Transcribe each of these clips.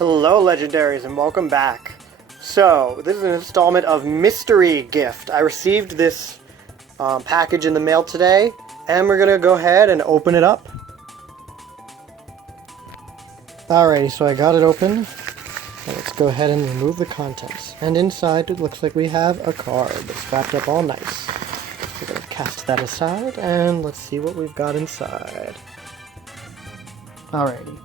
Hello legendaries and welcome back. So, this is an installment of Mystery Gift. I received this package in the mail today, and we're gonna go ahead and open it up. Alrighty, so I got it open. Let's go ahead and remove the contents. And inside it looks like we have a card that's wrapped up all nice. We're gonna cast that aside, and let's see what we've got inside. Alrighty.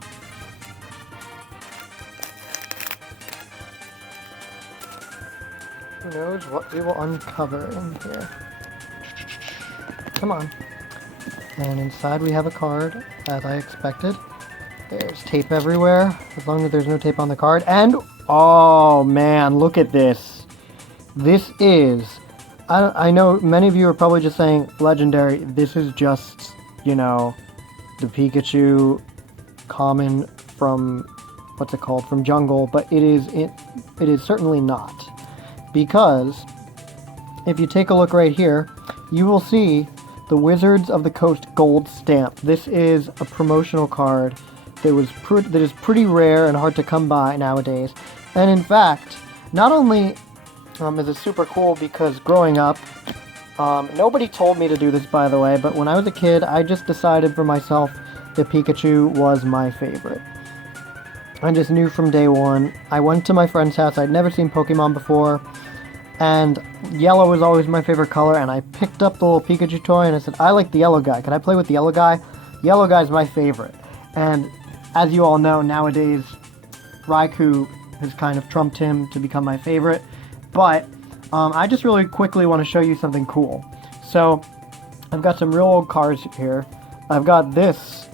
Who knows what we will uncover in here. Come on. And inside we have a card, as I expected. There's tape everywhere, as long as there's no tape on the card. And, oh man, look at this. This is, I know many of you are probably just saying, Legendary, this is just, you know, the Pikachu common from, what's it called, from Jungle, but it is certainly not. Because, if you take a look right here, you will see the Wizards of the Coast gold stamp. This is a promotional card that is pretty rare and hard to come by nowadays. And in fact, not only is it super cool because growing up, nobody told me to do this, by the way, but when I was a kid, I just decided for myself that Pikachu was my favorite. I just knew from day one. I went to my friend's house. I'd never seen Pokemon before, and yellow was always my favorite color, and I picked up the little Pikachu toy, and I said, I like the yellow guy. Can I play with the yellow guy? Yellow guy's my favorite. And as you all know, nowadays, Raikou has kind of trumped him to become my favorite. But I just really quickly want to show you something cool. So, I've got some real old cards here. I've got this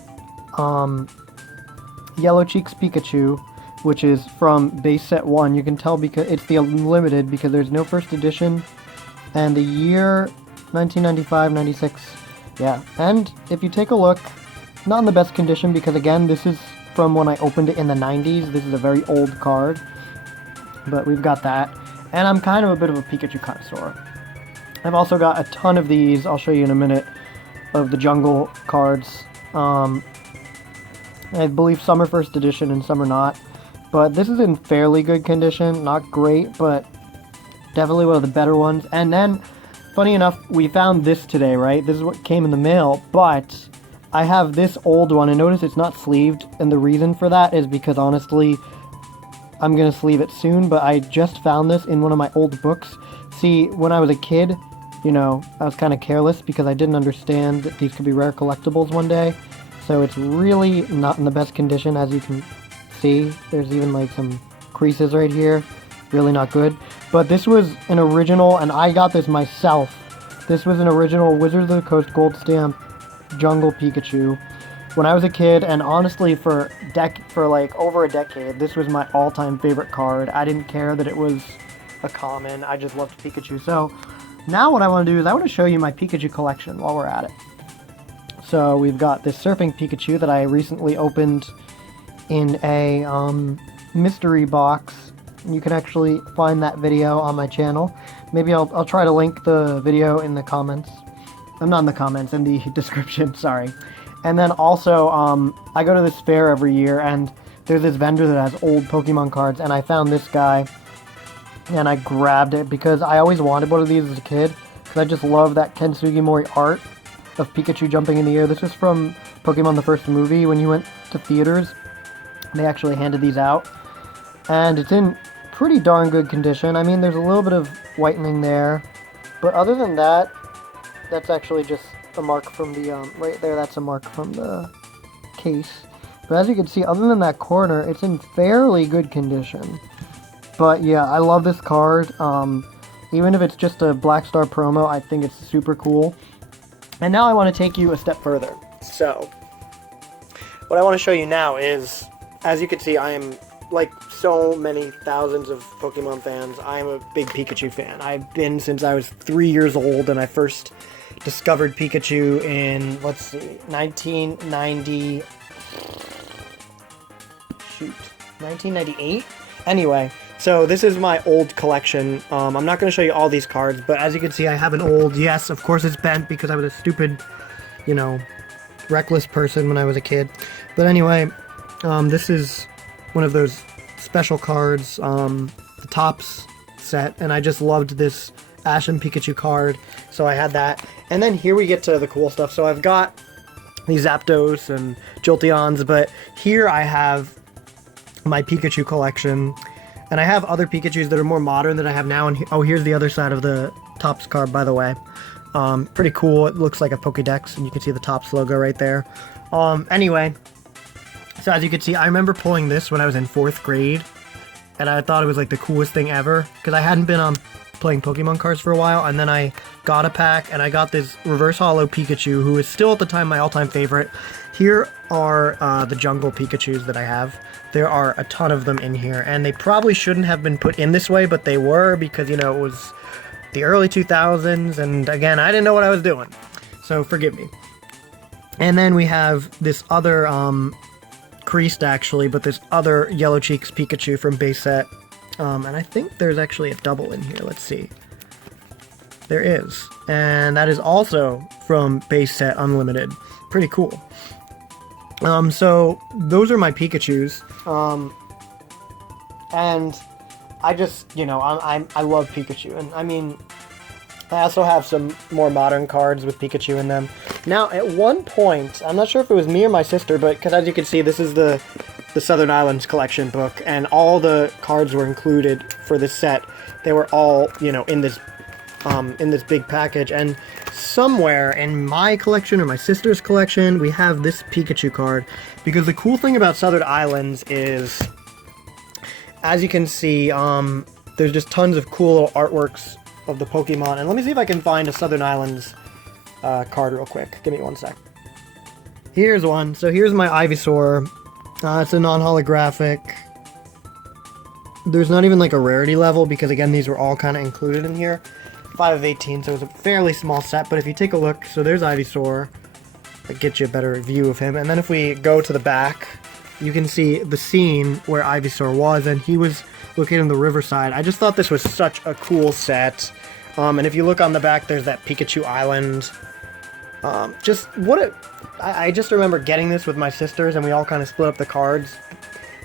Yellow Cheeks Pikachu, which is from base set 1. You can tell because it's the unlimited because there's no first edition. And the year 1995, 96. Yeah, and if you take a look, not in the best condition because again, this is from when I opened it in the 90s. This is a very old card. But we've got that. And I'm kind of a bit of a Pikachu connoisseur. I've also got a ton of these, I'll show you in a minute, of the Jungle cards. I believe some are first edition and some are not. But this is in fairly good condition. Not great, but definitely one of the better ones. And then, funny enough, we found this today, right? This is what came in the mail, but I have this old one, and notice it's not sleeved, and the reason for that is because, honestly, I'm going to sleeve it soon, but I just found this in one of my old books. See, when I was a kid, you know, I was kind of careless because I didn't understand that these could be rare collectibles one day, so it's really not in the best condition, as you can see. There's even, like, some creases right here. Really not good. But this was an original, and I got this myself. This was an original Wizards of the Coast gold stamp Jungle Pikachu when I was a kid, and honestly for like over a decade, this was my all-time favorite card. I didn't care that it was a common. I just loved Pikachu. So now what I want to do is I want to show you my Pikachu collection while we're at it. So we've got this Surfing Pikachu that I recently opened in a mystery box. You can actually find that video on my channel. Maybe I'll try to link the video in the comments. I'm not in the comments, in the description, sorry. And then also, I go to this fair every year, and there's this vendor that has old Pokemon cards, and I found this guy, and I grabbed it because I always wanted one of these as a kid, because I just love that Ken Sugimori art of Pikachu jumping in the air. This is from Pokemon the first movie. When you went to theaters, they actually handed these out, and it's in pretty darn good condition. I mean, there's a little bit of whitening there, but other than that, that's actually just a mark from the, right there, that's a mark from the case. But as you can see, other than that corner, it's in fairly good condition. But yeah, I love this card. Even if it's just a Black Star promo, I think it's super cool. And now I want to take you a step further. So, what I want to show you now is, as you can see, I am, like so many thousands of Pokemon fans, I am a big Pikachu fan. I've been since I was 3 years old, and I first discovered Pikachu in, let's see, 1998? Anyway, so this is my old collection. I'm not going to show you all these cards, but as you can see, I have an old, yes, of course it's bent because I was a stupid, you know, reckless person when I was a kid. But anyway, this is one of those special cards, the Topps set, and I just loved this Ash and Pikachu card, so I had that. And then here we get to the cool stuff. So I've got these Zapdos and Jolteons, but here I have my Pikachu collection, and I have other Pikachus that are more modern that I have now. And oh, here's the other side of the Topps card, by the way. Pretty cool. It looks like a Pokédex, and you can see the Topps logo right there. Anyway, so as you can see, I remember pulling this when I was in 4th grade, and I thought it was like the coolest thing ever, because I hadn't been playing Pokemon cards for a while, and then I got a pack, and I got this reverse holo Pikachu, who is still at the time my all-time favorite. Here are the jungle Pikachus that I have. There are a ton of them in here, and they probably shouldn't have been put in this way, but they were, because, you know, it was the early 2000s, and again, I didn't know what I was doing, so forgive me. And then we have this other, creased actually, but this other Yellow Cheeks Pikachu from base set. And I think there's actually a double in here. Let's see. There is. And that is also from base set Unlimited. Pretty cool. So those are my Pikachus. And I just, you know, I love Pikachu. And I mean, I also have some more modern cards with Pikachu in them. Now, at one point, I'm not sure if it was me or my sister, but because as you can see, this is the Southern Islands collection book, and all the cards were included for this set. They were all, you know, in this big package, and somewhere in my collection or my sister's collection, we have this Pikachu card, because the cool thing about Southern Islands is, as you can see, there's just tons of cool little artworks of the Pokemon, and let me see if I can find a Southern Islands card real quick. Give me one sec. Here's one. So here's my Ivysaur. It's a non-holographic. There's not even like a rarity level, because again, these were all kind of included in here. 5 of 18, so it's a fairly small set, but if you take a look, so there's Ivysaur. That gets you a better view of him. And then if we go to the back, you can see the scene where Ivysaur was, and he was located on the riverside. I just thought this was such a cool set. And if you look on the back, there's that Pikachu Island. Just what it... I just remember getting this with my sisters, and we all kind of split up the cards,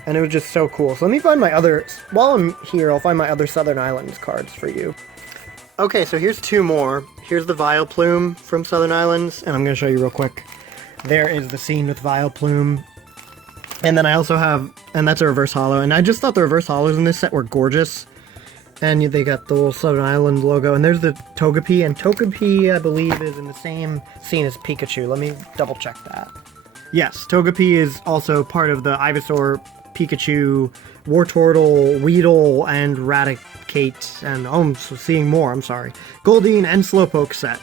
and it was just so cool. So let me find my other... While I'm here, I'll find my other Southern Islands cards for you. Okay, so here's two more. Here's the Vileplume from Southern Islands, and I'm going to show you real quick. There is the scene with Vileplume. And then I also have... And that's a reverse holo, and I just thought the reverse holos in this set were gorgeous. And they got the little Southern Island logo. And there's the Togepi. And Togepi, I believe, is in the same scene as Pikachu. Let me double check that. Yes, Togepi is also part of the Ivysaur, Pikachu, Wartortle, Weedle, and Raticate. And, oh, I'm seeing more, I'm sorry. Goldeen and Slowpoke set.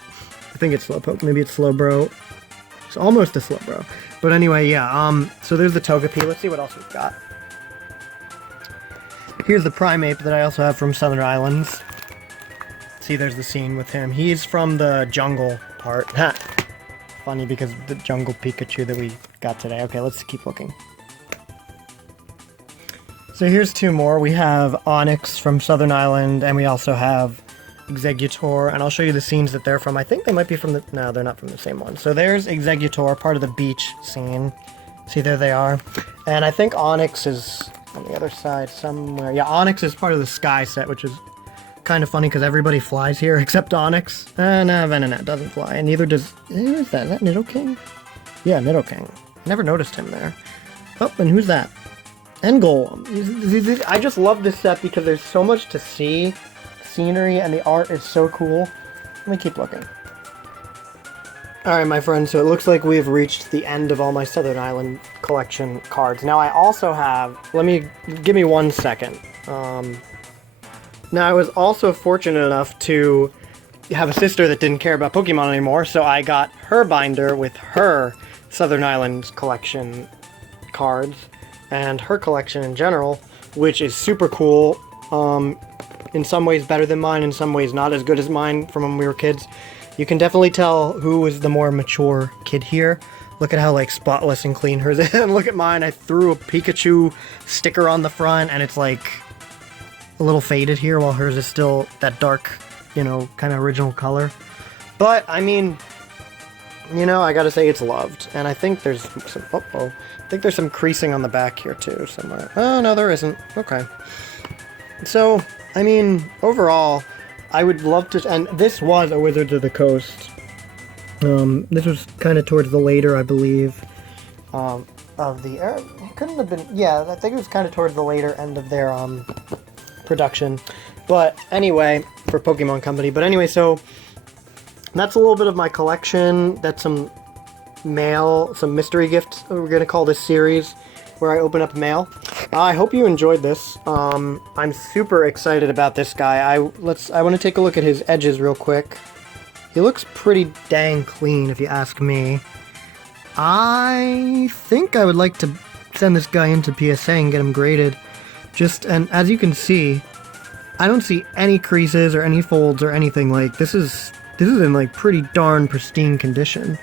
I think it's Slowpoke. Maybe it's Slowbro. It's almost a Slowbro. But anyway, yeah, so there's the Togepi. Let's see what else we've got. Here's the Primeape that I also have from Southern Islands. See, there's the scene with him. He's from the jungle part. Ha! Funny, because the jungle Pikachu that we got today. Okay, let's keep looking. So here's two more. We have Onyx from Southern Island, and we also have Exeggutor, and I'll show you the scenes that they're from. I think they might be from the... No, they're not from the same one. So there's Exeggutor, part of the beach scene. See, there they are. And I think Onyx is on the other side somewhere. Yeah, Onyx is part of the Sky set, which is kind of funny because everybody flies here except Onyx. No, Venonat doesn't fly, and neither does... Who is that? Is that Nidoking? Yeah, Nidoking. Never noticed him there. Oh, and who's that? Engolem. I just love this set because there's so much to see. Scenery and the art is so cool. Let me keep looking. Alright, my friends, so it looks like we've reached the end of all my Southern Island collection cards. Now, I also have... Give me 1 second. Now, I was also fortunate enough to have a sister that didn't care about Pokemon anymore, so I got her binder with her Southern Islands collection cards, and her collection in general, which is super cool. In some ways better than mine, in some ways not as good as mine from when we were kids. You can definitely tell who was the more mature kid here. Look at how, like, spotless and clean hers is. And look at mine, I threw a Pikachu sticker on the front, and it's, like, a little faded here, while hers is still that dark, you know, kind of original color. But, I mean, you know, I gotta say it's loved. And I think there's some, I think there's some creasing on the back here too somewhere. Oh, no, there isn't. Okay. So, I mean, overall, I would love to, and this was a Wizards of the Coast. This was kind of towards the later, I believe, of the, it couldn't have been, yeah, I think it was kind of towards the later end of their, production. But anyway, for Pokemon Company. But anyway, so that's a little bit of my collection. That's some mail, some mystery gifts. We're going to call this series where I open up mail. I hope you enjoyed this. I'm super excited about this guy. I want to take a look at his edges real quick. He looks pretty dang clean, if you ask me. I think I would like to send this guy into PSA and get him graded. And as you can see, I don't see any creases or any folds or anything. Like, this is in like pretty darn pristine condition.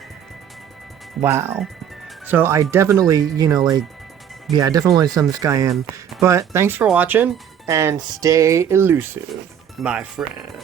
Wow. So I definitely, you know, like, yeah, I definitely want to send this guy in. But thanks for watching, and stay elusive, my friend.